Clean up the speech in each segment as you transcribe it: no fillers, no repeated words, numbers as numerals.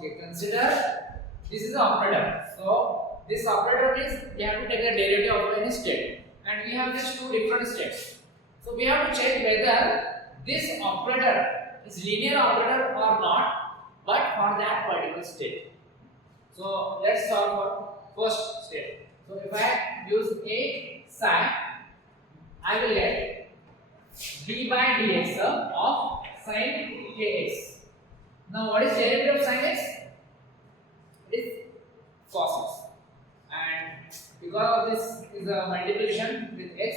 Okay, consider this is an operator. So this operator means we have to take the derivative of any state, and we have these two different states. So we have to check whether this operator is linear operator or not, but for that particular state. So let's solve for first state. So if I use a psi, I will get d by dx of sin kx. Now what is derivative of sin x? It is cos x, and because of this is a multiplication with x,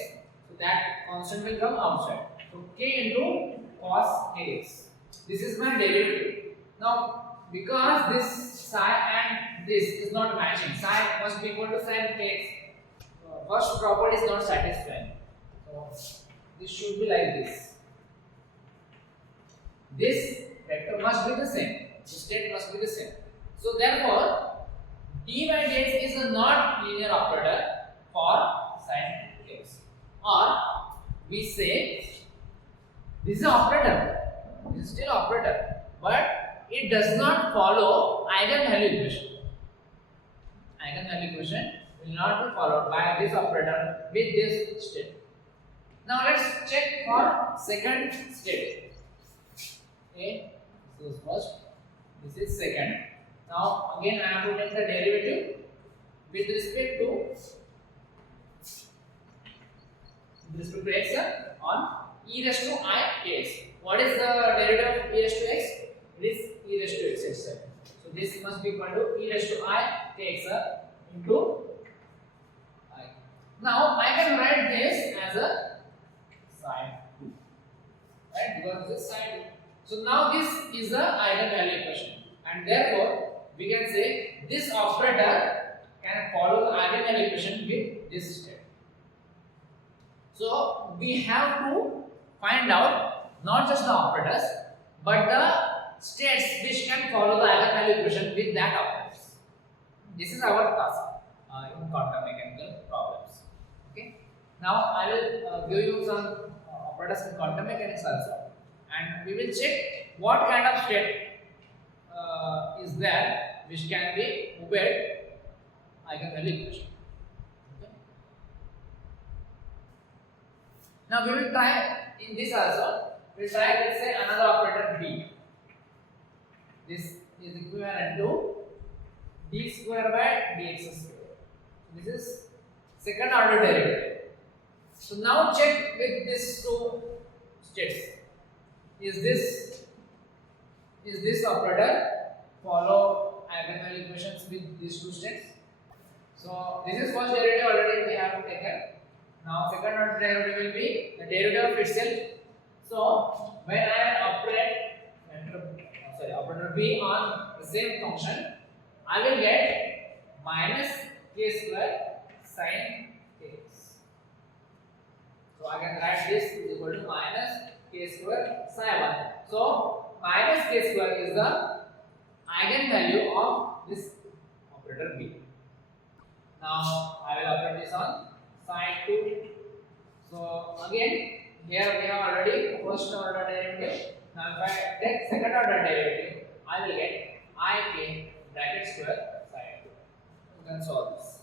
so that constant will come outside. So k into cos kx. This is my derivative. Now because this psi and this is not matching, psi must be equal to sin kx. First property is not satisfying. So this should be like this. This vector must be the same. The state must be the same. So therefore, d by dx is a not linear operator for sin kx. Or we say this is an operator. This is still operator, but it does not follow eigenvalue equation. Eigenvalue equation will not be followed by this operator with this state. Now let's check for second state. Okay, this is first, this is second. Now again I have to take the derivative with respect to x on e raised to I kx. What is the derivative of e raised to x? It is e raised to x itself. So this must be equal to e raised to I kx into I. Now I can write this as a sine 2, right? Because this is sine 2. So now this is the eigenvalue equation, and therefore we can say this operator can follow the eigenvalue equation with this state. So we have to find out not just the operators but the states which can follow the eigenvalue equation with that operators. This is our task in quantum mechanical problems. Okay. Now I will give you some operators in quantum mechanics also, and we will check what kind of state is there which can be obeyed eigenvalue equation. Okay. Now we will try in this also. We will try, let's say, another operator b. This is equivalent to d square by dx square. This is second order derivative. So now check with these two states. Is this operator follow eigenvalue equations with these two states? So this is first derivative already we have taken. Now second order derivative will be the derivative of itself. So when I operate operator b on the same function, I will get minus k square sin kx. So I can write this is equal to minus k square psi 1. So minus k square is the eigenvalue of this operator b. Now I will operate this on sine 2. So again here we have already first order derivative. Now if I take second order derivative, I will get ik bracket square sine 2. You can solve this.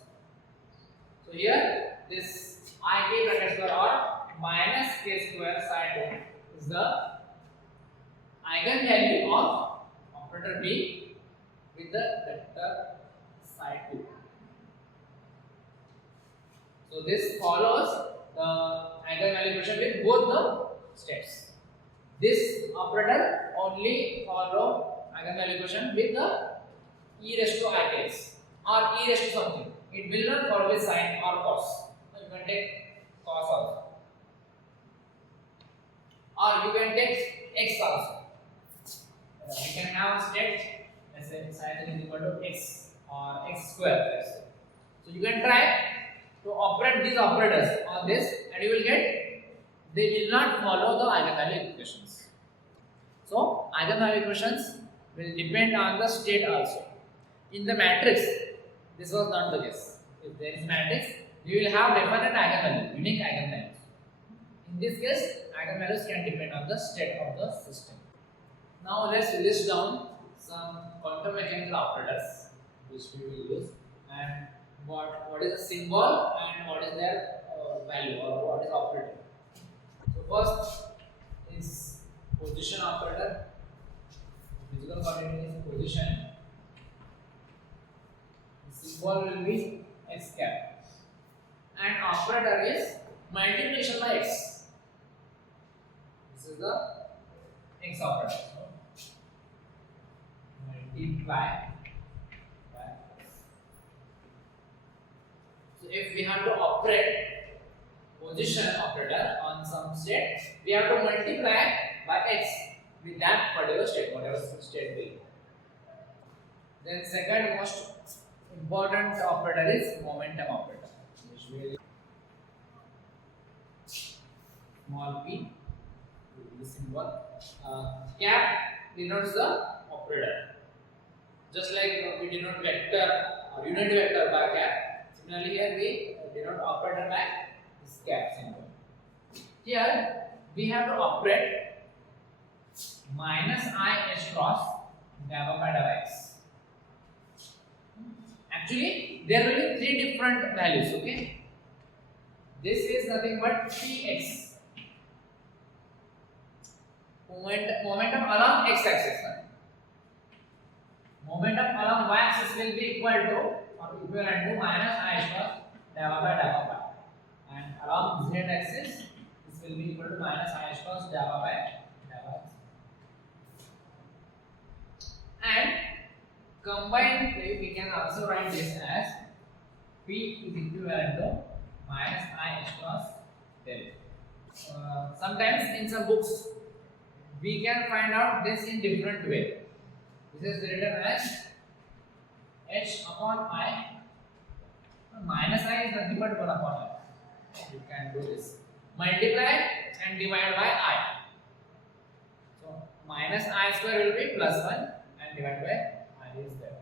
So here this ik bracket square or minus k square sine 2 is the eigenvalue of operator b with the vector psi 2. So this follows the eigenvalue equation with both the states. This operator only follow eigenvalue equation with the e raised to I kx or e raised to something. It will not follow with sine or cos. So you can take cos also, or you can take x also. You can have state, let's say sine is equal to x or x square. Let's say. So you can try to operate these operators on this, and you will get they will not follow the eigenvalue equations. So eigenvalue equations will depend on the state also. In the matrix, this was not the case. If there is matrix, you will have definite eigenvalue, unique eigenvalues. In this case, eigenvalues can depend on the state of the system. Now let's list down some quantum mechanical operators which we will use, and what is the symbol and what is their value or what is operator. So first is position operator. Physical coordinate is position. The symbol will be x cap, and operator is multiplication by x. This is the x operator. So, multiply by x. So if we have to operate position operator on some state, we have to multiply by x with that particular state, whatever state will. Then second most important operator is momentum operator, which will small p, the symbol. Cap denotes the operator. Just like we denote vector or unit vector by cap, similarly here we denote operator by this cap symbol. Here we have to operate minus I h cross gamma by gamma x. Actually, there will be three different values. Okay, this is nothing but px. Momentum along x-axis. Momentum along y-axis will be equal to or equivalent to minus I h cross gamma by gamma pi, and along z-axis this will be equal to minus I h cross gamma by gamma x. And combined, we can also write this as P is equivalent to minus I h cross del. Sometimes in some books we can find out this in different way. This is written as h upon I. Minus I is nothing but 1 upon I. You can do this. Multiply and divide by I. So minus I square will be plus 1 and divided by I is there.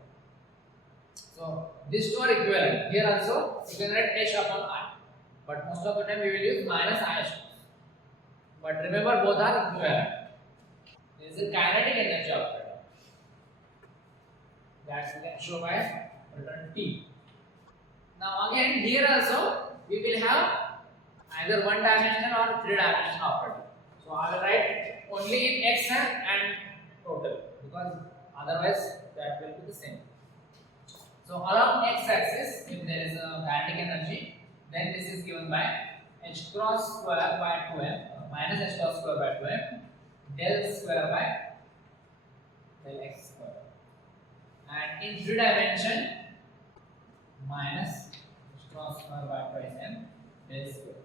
So these two are equivalent. Here also you can write h upon I, but most of the time we will use minus I h. But remember, both are equivalent. This is a kinetic energy operator that we can show by return T. Now again here also we will have either one dimensional or three dimensional operator. So I will write only in x and total, because otherwise that will be the same. So along x-axis, if there is a kinetic energy, then this is given by h cross square by 2m minus h cross square by 2m del square by del x square, and in three dimension minus h cross square by twice m del square.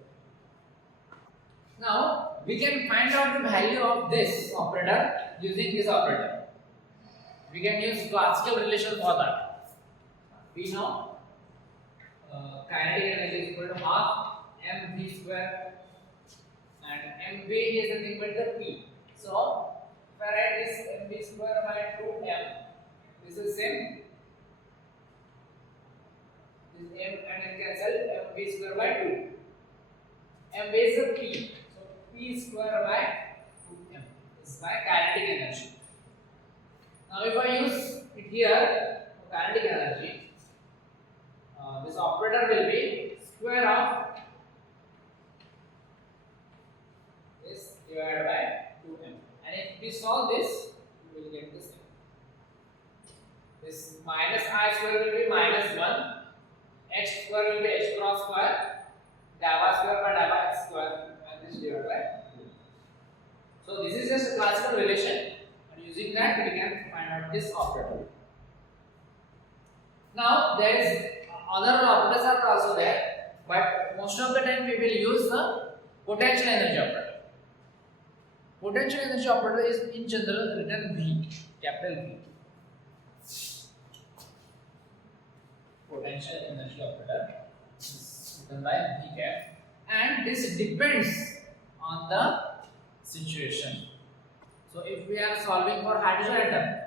Now we can find out the value of this operator using this operator. We can use classical relation for that. We know kinetic energy is equal to half mv square, and mv is nothing but the p. So if I write this mv square by 2m, this is same. This m and n cancel, mv square by 2. mv is a p. So p square by 2m is my kinetic energy. Now if I use it here for kinetic energy, this operator will be square of this divided by 2m, and if we solve this, we will get the same. This minus I square will be minus 1, h square will be h cross square, gamma square by gamma x square, and this divided by 2. So this is just a classical relation, and using that we can find out this operator. Now there is other operators are also there, but most of the time we will use the potential energy operator. Potential energy operator is in general written V, capital V. Potential energy operator is written by V cap, and this depends on the situation. So if we are solving for hydrogen atom,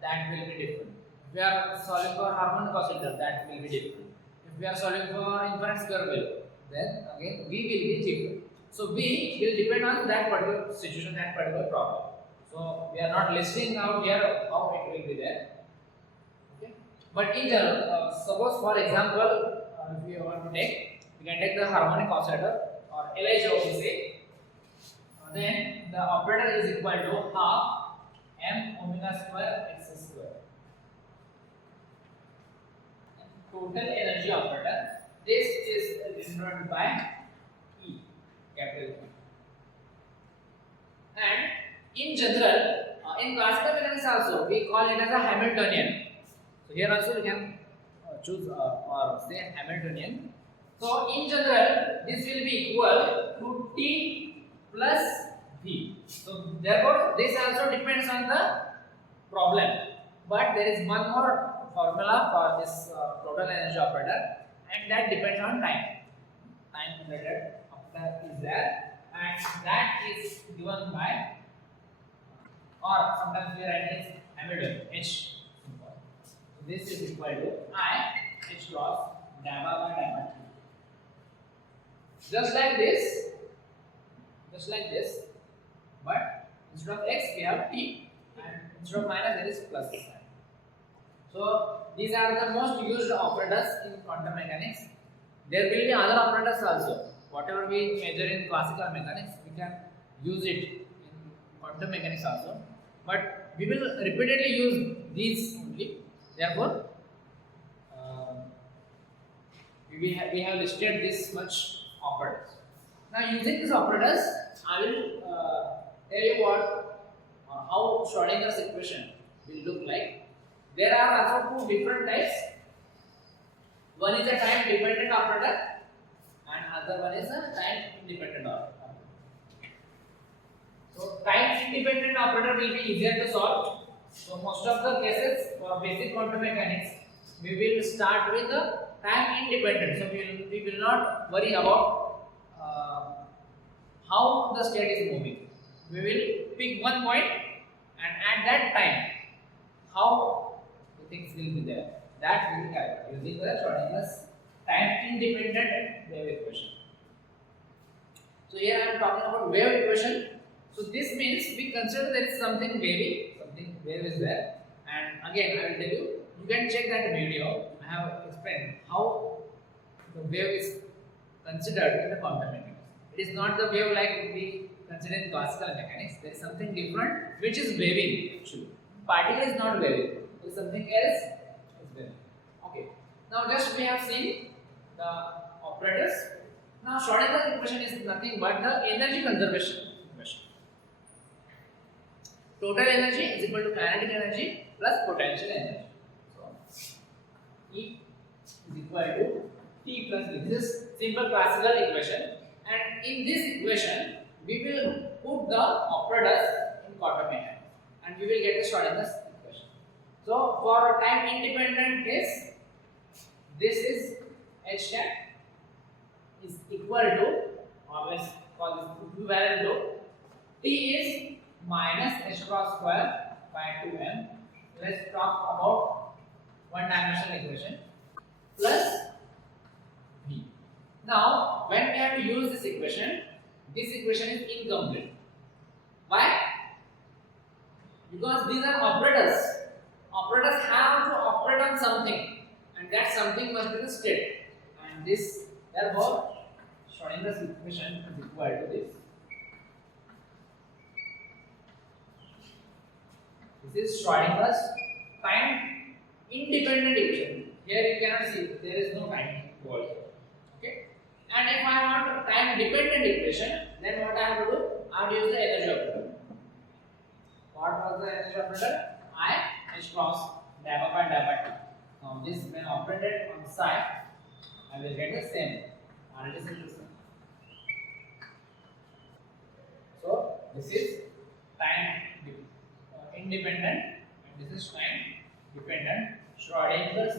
that will be different. If we are solving for harmonic oscillator, that will be different. If we are solving for infinite square wave, then again V will be different. So V will depend on that particular situation, that particular problem. So So we are not listing out here how it will be there. Okay. But in general, suppose for example, if we want to take, we can take the harmonic oscillator or LHO we say. Then the operator is equal to half m omega square x square. Total energy operator. This is represented by E, capital E. And in general, in classical mechanics also, we call it as a Hamiltonian. So here also we can choose or say Hamiltonian. So in general, this will be equal to T plus V. So therefore, this also depends on the problem. But there is one more formula for this total energy operator, and that depends on time. Time related operator is there, and that is given by, or sometimes we write it as Hamiltonian H. So this is equal to I H cross gamma by gamma T. Just like this, but instead of x we have T, and instead of minus there is plus sign. So these are the most used operators in quantum mechanics. There will be other operators also. Whatever we measure in classical mechanics, we can use it in quantum mechanics also. But we will repeatedly use these only. Therefore, we have listed this much operators. Now using these operators, I will tell you how Schrodinger's equation will look like. There are also two different types. One is a time dependent operator and other one is a time independent operator. So time independent operator will be easier to solve. So most of the cases for basic quantum mechanics, we will start with the time independent. So we will not worry about how the state is moving. We will pick one point and at that time how the things will be there. That we will calculate using the Schrodinger's time independent wave equation. So here I am talking about wave equation. So this means we consider there is something wavy, something wave is there, and again I will tell you, you can check that video. I have explained how the wave is considered in the quantum mechanics. It is not the wave like we consider in classical mechanics. There is something different which is waving actually. Particle is not waving. There is something else is waving. Okay. Now just we have seen the operators. Now Schrodinger's equation is nothing but the energy conservation equation. Total energy is equal to kinetic energy plus potential energy. So E is equal to T plus V. This is simple classical equation. And in this equation, we will put the operators in quantum mechanics and we will get the Schrodinger's equation. So, for time independent case, this is H hat is equal to, always call this equivalent to, T is minus H cross square by 2m. Let's talk about one dimensional equation plus V. Now, when we have to use this equation is incomplete. Why? Because these are operators. Operators have to operate on something, and that something must be the state. And this, therefore, Schrodinger's equation is equal to this. This is Schrodinger's time independent equation. Here you cannot see, there is no time involved. Okay? And if I want time dependent equation, then what I have to do? I have to use the energy operator. What was the energy operator? I H cross gamma by gamma T. Now this when operated on the side, I will get the same. So this is time independent and this is time dependent Schrodinger's